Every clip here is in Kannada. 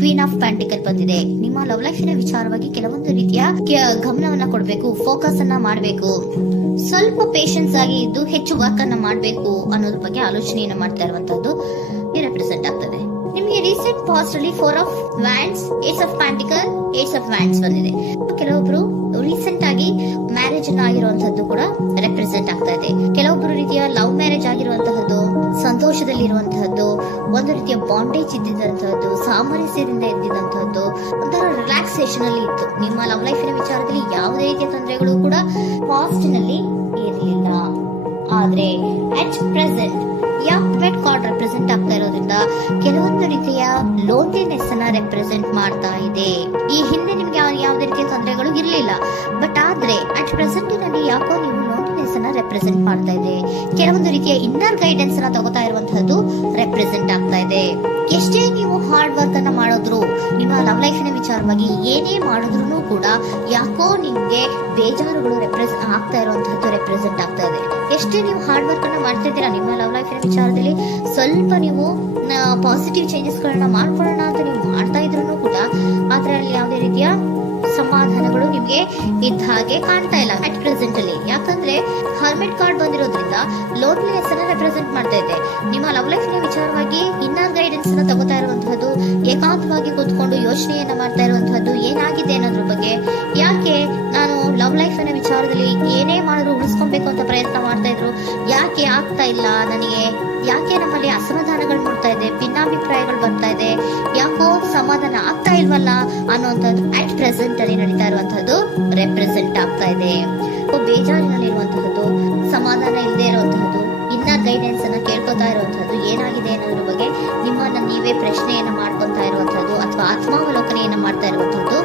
ಕ್ವೀನ್ ಆಫ್ ಪ್ಯಾಂಟಿಕಲ್ ಬಂದಿದೆ. ನಿಮ್ಮ ಲವ್ ಲೈಫಿನ ವಿಚಾರವಾಗಿ ಕೆಲವೊಂದು ರೀತಿಯ ಗಮನವನ್ನ ಕೊಡಬೇಕು, ಫೋಕಸ್ ಅನ್ನ ಮಾಡಬೇಕು, ಸ್ವಲ್ಪ ಪೇಷನ್ಸ್ ಆಗಿ ಇದ್ದು ಹೆಚ್ಚು ವರ್ಕ್ ಅನ್ನ ಮಾಡಬೇಕು ಅನ್ನೋದ್ರ ಬಗ್ಗೆ ಆಲೋಚನೆಯನ್ನ ಮಾಡ್ತಾ ಇರುವಂತದ್ದು ರೆಪ್ರೆಸೆಂಟ್ ಆಗ್ತದೆ. ನಿಮಗೆ ರೀಸೆಂಟ್ ಪಾಸ್ಟ್ ಅಲ್ಲಿ 4 of wands, ace of pentacle, ace of wands ಬಂದಿದೆ. ಕೆಲವೊಬ್ರು ರೀಸೆಂಟ್ ಆಗಿ ಮ್ಯಾರೇಜ್ ಅನ್ನ ಆಗಿರುವಂತದ್ದು ಕೂಡ ರೆಪ್ರೆಸೆಂಟ್ ಆಗ್ತಾ ಇದೆ. ಕೆಲವೊಬ್ರು ರೀತಿಯ ಲವ್ ಮ್ಯಾರೇಜ್ ಆಗಿರುವಂತಹದ್ದು, ಸಂತೋಷದಲ್ಲಿರುವಂತಹದ್ದು, ಒಂದು ರೀತಿಯ ಬಾಂಡೇಜ್ ಇದ್ದಿದ್ದಂತಹದ್ದು, ಸಾಮರಸ್ಯದಿಂದ ಇದ್ದಿದ್ದಂತಹದ್ದು, ಒಂಥರ ರಿಲ್ಯಾಕ್ಸೇಷನ್ ಅಲ್ಲಿ ಇತ್ತು. ನಿಮ್ಮ ಲವ್ ಲೈಫಿನ ವಿಚಾರದಲ್ಲಿ ಯಾವುದೇ ರೀತಿಯ ತೊಂದರೆಗಳು ಕೂಡ ಪಾಸ್ಟ್ ನಲ್ಲಿ ಇರಲಿಲ್ಲ. ಆದ್ರೆ at present red card represent ಆಗ್ತಾ ಇರೋದ್ರಿಂದ ಕೆಲವೊಂದು ರೀತಿಯ ಲೋನ್ಲಿನೆಸ್ ಅನ್ನ ರೆಪ್ರೆಸೆಂಟ್ ಮಾಡ್ತಾ ಇದೆ. ಈ ಹಿಂದೆ ನಿಮ್ಗೆ ಯಾವುದೇ ರೀತಿಯ ತೊಂದರೆಗಳು ಇರಲಿಲ್ಲ, ಬಟ್ ಆದ್ರೆ ಅಟ್ ಪ್ರೆಸೆಂಟ್ ನಲ್ಲಿ ಯಾಕೋ ನೀವು ಲೋನ್ಲಿನೆಸ್ ಅನ್ನ ರೆಪ್ರೆಸೆಂಟ್ ಮಾಡ್ತಾ ಇದೆ. ಕೆಲವೊಂದು ರೀತಿಯ ಇನ್ನರ್ ಗೈಡೆನ್ಸ್ ಅನ್ನ ತಗೋತಾ ಇರುವಂತಹದ್ದು ರೆಪ್ರೆಸೆಂಟ್ ಆಗ್ತಾ ಇದೆ. ಎಷ್ಟೇ ನೀವು ಹಾರ್ಡ್ ವರ್ಕ್ ಅನ್ನ ಮಾಡಿದ್ರು, ನಿಮ್ಮ ಲವ್ ಲೈಫಿನ ವಿಚಾರವಾಗಿ ಏನೇ ಮಾಡಿದ್ರು ಕೂಡ ಯಾಕೋ ನಿಮ್ಗೆ ಬೇಜಾರುಗಳು ಆಗ್ತಾ ಇರುವಂತಹದ್ದು ರೆಪ್ರೆಸೆಂಟ್ ಆಗ್ತಾ ಇದೆ. ಎಷ್ಟೇ ನೀವು ಹಾರ್ಡ್ ವರ್ಕ್ ಅನ್ನ ಮಾಡ್ತಾ ಇದ್ದೀರಾ ನಿಮ್ಮ ಲವ್ ಲೈಫಿನ ವಿಚಾರದಲ್ಲಿ, ಸ್ವಲ್ಪ ನೀವು ಪಾಸಿಟಿವ್ ಚೇಂಜಸ್ ಗಳನ್ನ ಮಾಡ್ಕೊಳ್ಳೋಣ ಅಂತ ನೀವು ಮಾಡ್ತಾ ಇದ್ರು ಕೂಡ ಅದರಲ್ಲಿ ಯಾವುದೇ ರೀತಿಯ ಸಮಾಧಾನಗಳು ನಿಮ್ಗೆ ಇದ್ದ ಹಾಗೆ ಕಾಣ್ತಾ ಇಲ್ಲ ಅಟ್ ಪ್ರೆಸೆಂಟ್ ಅಲ್ಲಿ. ಯಾಕಂದ್ರೆ ಹರ್ಮಿಟ್ ಕಾರ್ಡ್ ಬಂದಿರೋದ್ರಿಂದ ಲೋನ್ಲಿನೆಸ್ ಅನ್ನ ರೆಪ್ರೆಸೆಂಟ್ ಮಾಡ್ತಾ ಇದೆ. ನಿಮ್ಮ ಲವ್ ಲೈಫಿನ ವಿಚಾರವಾಗಿ ಇನ್ನರ್ ಗೈಡೆನ್ಸ್ ಅನ್ನ ತಗೋತಾ ಇರುವಂತಹದ್ದು, ಏಕಾಂತವಾಗಿ ಕೂತ್ಕೊಂಡು ಯೋಚನೆಯನ್ನ ಮಾಡ್ತಾ ಇರುವಂತಹದ್ದು, ಏನಾಗಿದೆ ಅನ್ನೋದ್ರ ಬಗ್ಗೆ, ಯಾಕೆ ನಾನು ಲವ್ ಲೈಫ್ ಅನ್ನ ವಿಚಾರದಲ್ಲಿ ಏನೇ ಮಾಡಿದ್ರು ಉಳಿಸ್ಕೊಬೇಕು ಅಂತ ಪ್ರಯತ್ನ ಮಾಡ್ತಾ ಇದ್ರು, ಯಾಕೆ ಆಗ್ತಾ ಇಲ್ಲ ನನಗೆ, ಯಾಕೆ ನಮ್ಮಲ್ಲಿ ಅಸಮಾಧಾನಗಳು ಮೂಡ್ತಾ ಇದೆ, ಭಿನ್ನಾಭಿಪ್ರಾಯಗಳು ಬರ್ತಾ ಇದೆ, ಯಾಕೋ ಸಮಾಧಾನ ಆಗ್ತಾ ಇಲ್ವಲ್ಲ ಅನ್ನುವಂಥದ್ದು ಅಟ್ ಪ್ರೆಸೆಂಟ್ ಅಲ್ಲಿ ನಡೀತಾ ಇರುವಂತಹದ್ದು ರೆಪ್ರೆಸೆಂಟ್ ಆಗ್ತಾ ಇದೆ. ಬೇಜಾರಿನಲ್ಲಿರುವಂತಹದ್ದು, ಸಮಾಧಾನ ಇಲ್ಲದೆ ಇರುವಂತಹದ್ದು, ಇನ್ನರ್ ಗೈಡೆನ್ಸ್ ಅನ್ನ ಕೇಳ್ಕೊತಾ ಇರುವಂತಹದ್ದು, ಏನಾಗಿದೆ ಅನ್ನೋದ್ರ ಬಗ್ಗೆ ನಿಮ್ಮನ್ನ ನೀವೇ ಪ್ರಶ್ನೆಯನ್ನ ಮಾಡ್ಕೊತಾ ಇರುವಂತಹದ್ದು ಅಥವಾ ಆತ್ಮಾವಲೋಕನೆಯನ್ನ ಮಾಡ್ತಾ ಇರುವಂತಹದ್ದು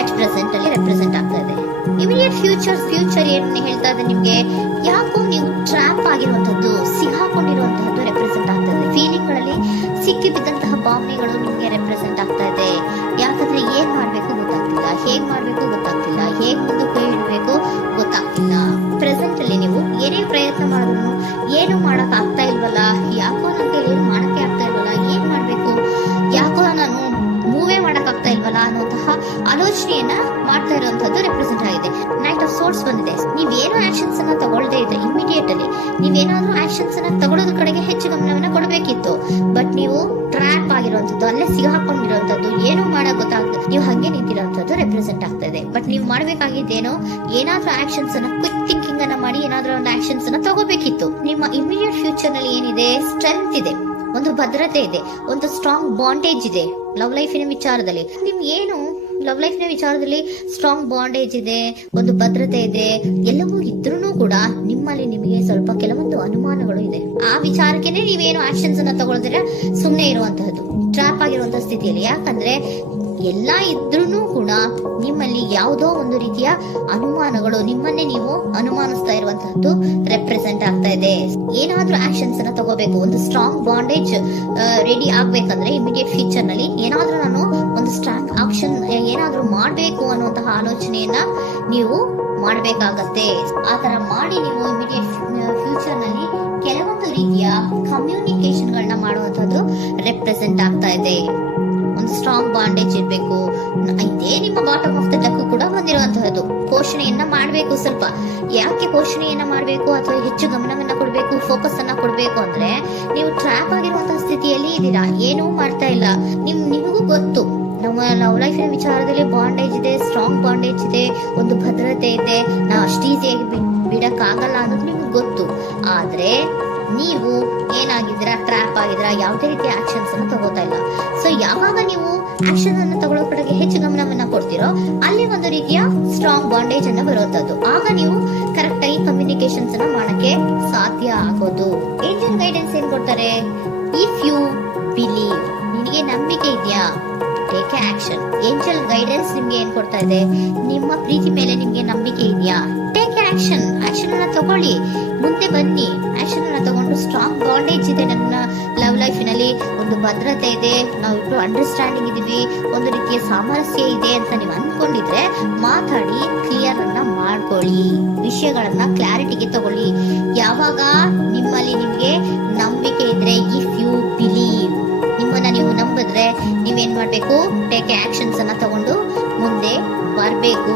ಅಟ್ ಪ್ರೆಸೆಂಟ್ ಅಲ್ಲಿ ರೆಪ್ರೆಸೆಂಟ್ ಆಗ್ತಾ ಇದೆ. ಇಮಿಡಿಯೇಟ್ ಫ್ಯೂಚರ್ ಏನು ಹೇಳ್ತಾ ಇದೆ ನಿಮ್ಗೆ, ಯಾಕೋ ನೀವು ಟ್ರ್ಯಾಪ್ ಆಗಿರುವಂತಹದ್ದು, ಸಿಕ್ಕಾಕೊಂಡಿರುವಂತಹದ್ದು ರೆಪ್ರೆಸೆಂಟ್ ಆಗ್ತದೆ. ಫೀಲಿಂಗ್ ಗಳಲ್ಲಿ ಸಿಕ್ಕಿ ಬಿದ್ದಂತಹ ಭಾವನೆಗಳು ನಿಮ್ಗೆ ರೆಪ್ರೆಸೆಂಟ್ ಆಗ್ತಾ ಇದೆ. ಯಾಕಂದ್ರೆ ಏನ್ ಮಾಡ್ಬೇಕು ಗೊತ್ತಾಗ್ತಿಲ್ಲ, ಹೇಗ್ ಮಾಡ್ಬೇಕು ಗೊತ್ತಾಗ್ತಿಲ್ಲ, ಹೇಗ್ ಮುಂದಕ್ಕೆ ಇಡಬೇಕು ಗೊತ್ತಾಗ್ತಿಲ್ಲ. ಪ್ರೆಸೆಂಟ್ ಅಲ್ಲಿ ನೀವು ಏನೇ ಪ್ರಯತ್ನ ಮಾಡಿದ್ರು ಏನು ಮಾಡಕ್ ಆಗ್ತಾ ಇಲ್ವಲ್ಲ, ಯಾಕೋ ನನ್ಗೆ ಏನು ಮಾಡಕ್ಕೆ ಆಗ್ತಾ ಇಲ್ವಲ್ಲ, ಏನ್ ಮಾಡ್ಬೇಕು, ಯಾಕೋ ನಾನು ಮೂವೇ ಮಾಡಕ್ ಆಗ್ತಾ ಇಲ್ವಲ್ಲ ಅನ್ನೋಂತಹ ಆಲೋಚನೆಯನ್ನ ಮಾಡ್ತಾ ಇರುವಂತದ್ದು ರೆಪ್ರೆಸೆಂಟ್ ಆಗಿದೆ. ನೈಟ್ ಆಫ್ ಸೋರ್ಟ್ಸ್ ಬಂದಿದೆ. ನೀವೇನು ಆಕ್ಷನ್ಸ್ ಅನ್ನ ತಗೊಳ್ಳದೇ ಇದ್ರೆ ಇಮಿಡಿಯೇಟ್ ಅಲ್ಲಿ ನೀವೇನಾದ್ರೂ ಆಕ್ಷನ್ಸ್ ಅನ್ನ ತಗೊಳ್ಳೋದ್ರ ಕಡೆಗೆ ಹೆಚ್ಚು ಗಮನವನ್ನ ಕೊಡಬೇಕಿತ್ತು. ಬಟ್ ನೀವು ಟ್ರ್ಯಾಪ್ ಆಗಿರುವಂತದ್ದು, ಅಲ್ಲೇ ಸಿಗಾಕೊಂಡಿರುವಂತದ್ದು, ಏನು ಮಾಡಕ್ ಗೊತ್ತಾಗ್ತದೆ, ನೀವು ಹಂಗೆ ನಿಂತಿರುವಂತದ್ದು ರೆಪ್ರೆಸೆಂಟ್ ಆಗ್ತಾ ಇದೆ. ಬಟ್ ನೀವು ಮಾಡ್ಬೇಕಾಗಿದ್ದೇನೋ ಏನಾದ್ರೂ ಆಕ್ಷನ್ಸ್ ಅನ್ನ ಕ್ವಿಕ್ ಥಿಂಕಿಂಗ್ ಅನ್ನ ಮಾಡಿ ಏನಾದ್ರೂ ಒಂದು ಆಕ್ಷನ್ಸ್ ಅನ್ನ ತಗೋಬೇಕಿತ್ತು. ನಿಮ್ಮ ಇಮಿಡಿಯೇಟ್ ಫ್ಯೂಚರ್ ನಲ್ಲಿ ಏನಿದೆ, ಸ್ಟ್ರೆಂತ್ ಇದೆ, ಒಂದು ಭದ್ರತೆ ಇದೆ, ಒಂದು ಸ್ಟ್ರಾಂಗ್ ಬಾಂಡೇಜ್ ಇದೆ. ಲವ್ ಲೈಫಿನ ವಿಚಾರದಲ್ಲಿ ನಿಮ್ಗೆ ಏನು ಲವ್ ಲೈಫಿನ ವಿಚಾರದಲ್ಲಿ ಸ್ಟ್ರಾಂಗ್ ಬಾಂಡೇಜ್ ಇದೆ, ಒಂದು ಭದ್ರತೆ ಇದೆ, ಎಲ್ಲವೂ ಇದ್ರೂ ಕೂಡ ನಿಮ್ಮಲ್ಲಿ ನಿಮಗೆ ಸ್ವಲ್ಪ ಕೆಲವೊಂದು ಅನುಮಾನಗಳು ಇದೆ. ಆ ವಿಚಾರಕ್ಕೆನೆ ನೀವೇನು ಆಕ್ಷನ್ಸ್ ಅನ್ನ ತಗೊಳ್ದಿರ ಸುಮ್ನೆ ಇರುವಂತಹದ್ದು, ಟ್ರಾಪ್ ಆಗಿರುವಂತಹ ಸ್ಥಿತಿಯಲ್ಲಿ. ಯಾಕಂದ್ರೆ ಎಲ್ಲ ಇದ್ರೂ ಕೂಡ ನಿಮ್ಮಲ್ಲಿ ಯಾವುದೋ ಒಂದು ರೀತಿಯ ಅನುಮಾನಗಳು, ನಿಮ್ಮನ್ನೇ ನೀವು ಅನುಮಾನಿಸ್ತಾ ಇರುವಂತಹದ್ದು ರೆಪ್ರೆಸೆಂಟ್ ಆಗ್ತಾ ಇದೆ. ಏನಾದ್ರೂ ಆಕ್ಷನ್ಸ್ ಅನ್ನ ತಗೋಬೇಕು, ಒಂದು ಸ್ಟ್ರಾಂಗ್ ಬಾಂಡೇಜ್ ರೆಡಿ ಆಗ್ಬೇಕಂದ್ರೆ ಇಮಿಡಿಯೇಟ್ ಫ್ಯೂಚರ್ ನಲ್ಲಿ ಏನಾದ್ರೂ ನಾನು ಒಂದು ಸ್ಟ್ರಾಂಗ್ ಆಕ್ಷನ್ ಏನಾದ್ರೂ ಮಾಡ್ಬೇಕು ಅನ್ನುವಂತಹ ಆಲೋಚನೆಯನ್ನ ನೀವು ಮಾಡ್ಬೇಕಾಗತ್ತೆ. ಆತರ ಮಾಡಿ ನೀವು ಇಮಿಡಿಯೇಟ್ ಫ್ಯೂಚರ್ ನಲ್ಲಿ ಕೆಲವೊಂದು ರೀತಿಯ ಕಮ್ಯುನಿಕೇಶನ್ ಗಳನ್ನ ಮಾಡುವಂತದ್ದು ರೆಪ್ರೆಸೆಂಟ್ ಆಗ್ತಾ ಇದೆ. ಒಂದು ಸ್ಟ್ರಾಂಗ್ ಬಾಂಡೇಜ್ ಇರಬೇಕು. ಇದೇ ನಿಮ್ಮ ಬಾಟಮ್ ಆಫ್ ದ ಡಕ್ ಕೂಡ ಬಂದಿರುವಂತಹದ್ದು. ಪೋಷಣೆಯನ್ನ ಮಾಡಬೇಕು. ಸ್ವಲ್ಪ ಯಾಕೆ ಪೋಷಣೆಯನ್ನ ಮಾಡಬೇಕು ಅಥವಾ ಹೆಚ್ಚು ಗಮನವನ್ನ ಕೊಡಬೇಕು, ಫೋಕಸ್ ಅನ್ನ ಕೊಡಬೇಕು ಅಂದ್ರೆ, ನೀವು ಟ್ರ್ಯಾಪ್ ಆಗಿರುವಂತಹ ಸ್ಥಿತಿಯಲ್ಲಿ ಇದ್ದೀರಾ, ಏನೂ ಮಾಡ್ತಾ ಇಲ್ಲ. ನಿಮಗೂ ಗೊತ್ತು ನಮ್ಮ ಲವ್ ಲೈಫಿನ ವಿಚಾರದಲ್ಲಿ ಬಾಂಡೇಜ್ ಇದೆ, ಸ್ಟ್ರಾಂಗ್ ಬಾಂಡೇಜ್ ಇದೆ, ಒಂದು ಭದ್ರತೆ ಇದೆ, ನಾವು ಅಷ್ಟು ಈಸಿಯಾಗಿ ಬಿಡಕ್ಕಾಗಲ್ಲ ಅನ್ನೋದು ನಿಮ್ಗೆ ಗೊತ್ತು. ಆದ್ರೆ ನೀವು ಏನಾಗಿದ್ದೀರಾ, ಟ್ರ್ಯಾಪ್ ಆಗಿದ್ದೀರಾ, ಯಾವುದೇ ರೀತಿಯ ಆಕ್ಷನ್ಸ್ ಅನ್ನು ತಗೋತಾ ಇಲ್ಲ. ಸೊ ಯಾವಾಗ ನೀವು ಆಕ್ಷನ್ ಅನ್ನು ತಗೊಳ್ಳೋ ಕಡೆಗೆ ಹೆಚ್ಚು ಗಮನವನ್ನ ಕೊಡ್ತೀರೋ, ಅಲ್ಲಿ ಒಂದು ರೀತಿಯ ಸ್ಟ್ರಾಂಗ್ ಬಾಂಡೇಜ್ ಅನ್ನ ಬರುವಂತದ್ದು. ಆಗ ನೀವು ಕರೆಕ್ಟ್ ಆಗಿ ಕಮ್ಯುನಿಕೇಶನ್ಸ್ ಅನ್ನ ಮಾಡಕ್ಕೆ ಸಾಧ್ಯ ಆಗೋದು. ಏಂಜಲ್ ಗೈಡೆನ್ಸ್ ಏನ್ ಕೊಡ್ತಾರೆ, ಇಫ್ ಯು ಬಿಲೀವ್, ನಿನಗೆ ನಂಬಿಕೆ ಇದೆಯಾ, ಟೇಕ್ ಆಕ್ಷನ್. ಏಂಜಲ್ ಗೈಡೆನ್ಸ್ ನಿಮ್ಗೆ ಏನ್ ಕೊಡ್ತಾ ಇದೆ, ನಿಮ್ಮ ಪ್ರೀತಿ ಮೇಲೆ ನಿಮ್ಗೆ ನಂಬಿಕೆ ಇದೆಯಾ, ಟೇಕ್ ಆಕ್ಷನ್. ಆಕ್ಷನ್ ಅನ್ನ ತಗೊಳ್ಳಿ, ಮುಂದೆ ಬನ್ನಿ. ಆಕ್ಷನ್ ಅನ್ನ ತಗೊಂಡು ಸ್ಟ್ರಾಂಗ್ ಬಾಂಡೇಜ್ ಇದೆ ನನ್ನ ಲವ್ ಲೈಫಿನಲ್ಲಿ, ಒಂದು ಭದ್ರತೆ ಇದೆ, ನಾವಿಬ್ರು ಅಂಡರ್ಸ್ಟ್ಯಾಂಡಿಂಗ್ ಇದೀವಿ, ಒಂದು ರೀತಿಯ ಸಾಮರಸ್ಯ ಇದೆ ಅಂತ ನೀವು ಅನ್ಕೊಂಡಿದ್ರೆ ಮಾತಾಡಿ ಕ್ಲಿಯರ್ ಅನ್ನ ಮಾಡ್ಕೊಳ್ಳಿ, ವಿಷಯಗಳನ್ನ ಕ್ಲಾರಿಟಿಗೆ ತಗೊಳ್ಳಿ. ಯಾವಾಗ ನಿಮ್ಮಲ್ಲಿ ನಿಮ್ಗೆ ನಂಬಿಕೆ ಇದ್ರೆ, ಇಫ್ ಯು ಬಿಲೀವ್, ನಿಮ್ಮನ್ನ ನೀವು ನಂಬಿದ್ರೆ ನೀವೇನ್ ಮಾಡ್ಬೇಕು, ಟೇಕ್ ಆಕ್ಷನ್ಸ್ ಅನ್ನ ತಗೊಂಡು ಮುಂದೆ ಬರ್ಬೇಕು.